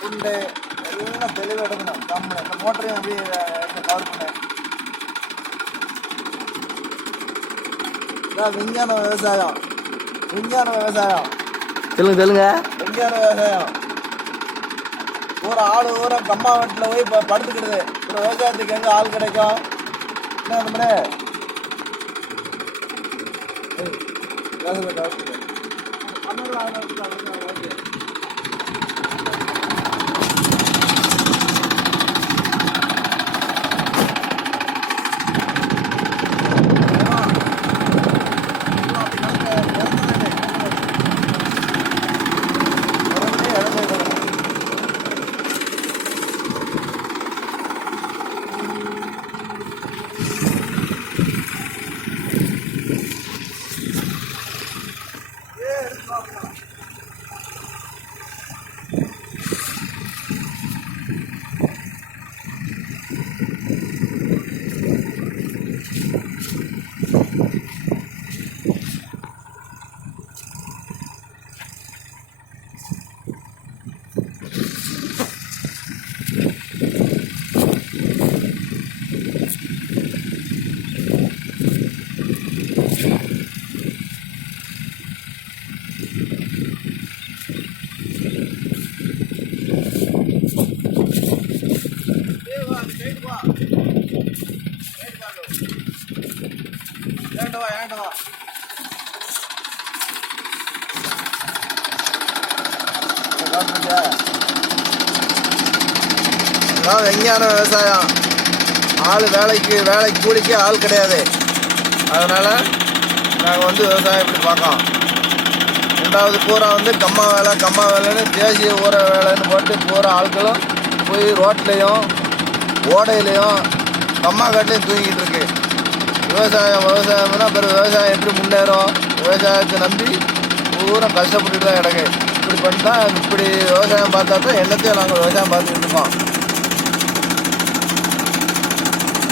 புண்டு எல்லாம் தெளிவாக எடுக்கணும். கம்மு இந்த மோட்டரையும் அப்படியே கவர் பண்ண. விஞ்ஞான விவசாயம், விஞ்ஞான விவசாயம். சொல்லுங்க. விஞ்ஞான விவசாயம். ஆளு கம்மா வீட்டில் போய் இப்போ படுத்துக்கிடுது. ஒரு விவசாயத்துக்கு எங்கே ஆள் கிடைக்கும்? என்ன நம்மளே விஞ்ஞான விவசாயம். வேலைக்கு கூலிக்கு ஆள் கிடையாது. அதனால் நாங்கள் விவசாயம் இப்படி பார்க்கோம். ரெண்டாவது பூரா கம்மா வேலைன்னு தேசிய ஊர வேலைன்னு போட்டு பூரா ஆட்களும் போய் ரோட்லேயும் ஓடையிலையும் கம்மா காட்டிலையும் தூங்கிட்டு இருக்கு. விவசாயம்னா பிறகு விவசாயம் எப்படி முன்னேறும்? விவசாயத்தை நம்பி பூரா கஷ்டப்பட்டுட்டு தான் கிடக்கு. இப்படி பண்ணிட்டா இப்படி விவசாயம் பார்த்தா தான் என்னத்தையும் நாங்கள் விவசாயம் பார்த்துக்கிட்டு இருக்கோம்.